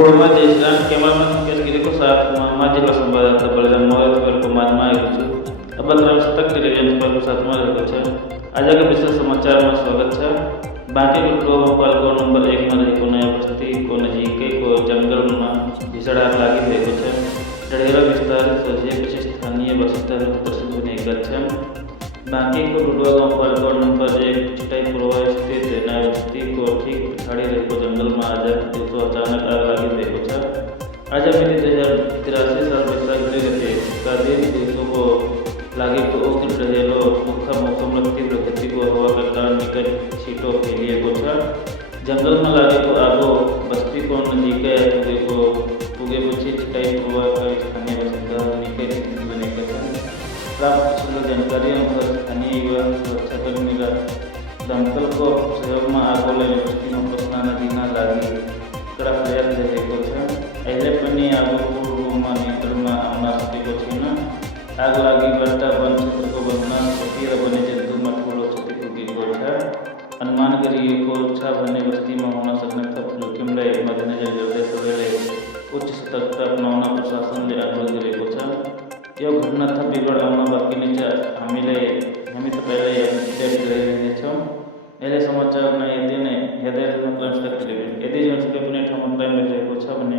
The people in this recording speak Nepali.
पूर्वમાં દેશના કેમલમાં કેસગીરીको साथमा जिल्ला संवाददाता बलराम मौर्यको मानमा आएको छु। अब तक टेलिभिजन को साथमा रहेको छ। आजको विशेष समाचारमा स्वागत छ। बाँकेको टोलमा पाल्को नम्बर 1 मा रहेको नयाँ बस्तीको नजिकैको जङ्गलमा भीषण आग लागिरहेको छ। डढेलो विस्तार सजिएपछि स्थानीय बासिन्दाहरू त्रसित बनेका छन्। बाँकेको डुडुवा गाउँपालिका नम्बर 1 चिटाई पूर्व स्थित नयाँ बस्तीको ठिक पछाडि रहेको जङ्गलमा आज दिउँसो अचानक आग लागिरहेको छ। आज मिति 2083 साल वैशाख 2 गतेका दिन दिउँसोको लागेको उग्र डढेलो सुक्खा मौसम र तीव्र गतिको हावाका कारण निकै छिटो फैलिएको छ। जङ्गलमा लागेको आगो बस्तीको नजिकै पुगेपछि चिटाई पूर्वका स्थानीय बासिन्दाहरू निकै चिन्तित बनेका छन्। प्राप्त पछिल्लो जानकारी अनुसार स्थानीय युवा सुरक्षाकर्मी र दमकलको सहयोगमा आगोलाई बस्तीमा पस्न नदिन लागि कडा प्रयास गरिएको छ। अहिले पनि आगो पूर्ण रूपमा नियन्त्रणमा आउन सकेको छैन। आग लागिबाट वन क्षेत्रको भन्न क्षति र वन्यजन्तुमा ठुलो क्षति पुगेको छ। अनुमान गरिएको छ भने बस्तीमा हुन सक्ने थप जोखिमलाई मध्यनजर गर्दै सबैले उच्च सतर्कता अपनाउन प्रशासनले अनुरोध गरेको छ। यो घटना थप विवरण आउन बाँकी नै छ। हामी तपाईँलाई अपडेट गरिरहनेछौँ। अहिले समाचारमा यति नै। हेर्दै रहनु टेलिभिजन। यदि जुनसुकै पनि ठाउँमा टाइम भइरहेको छ भने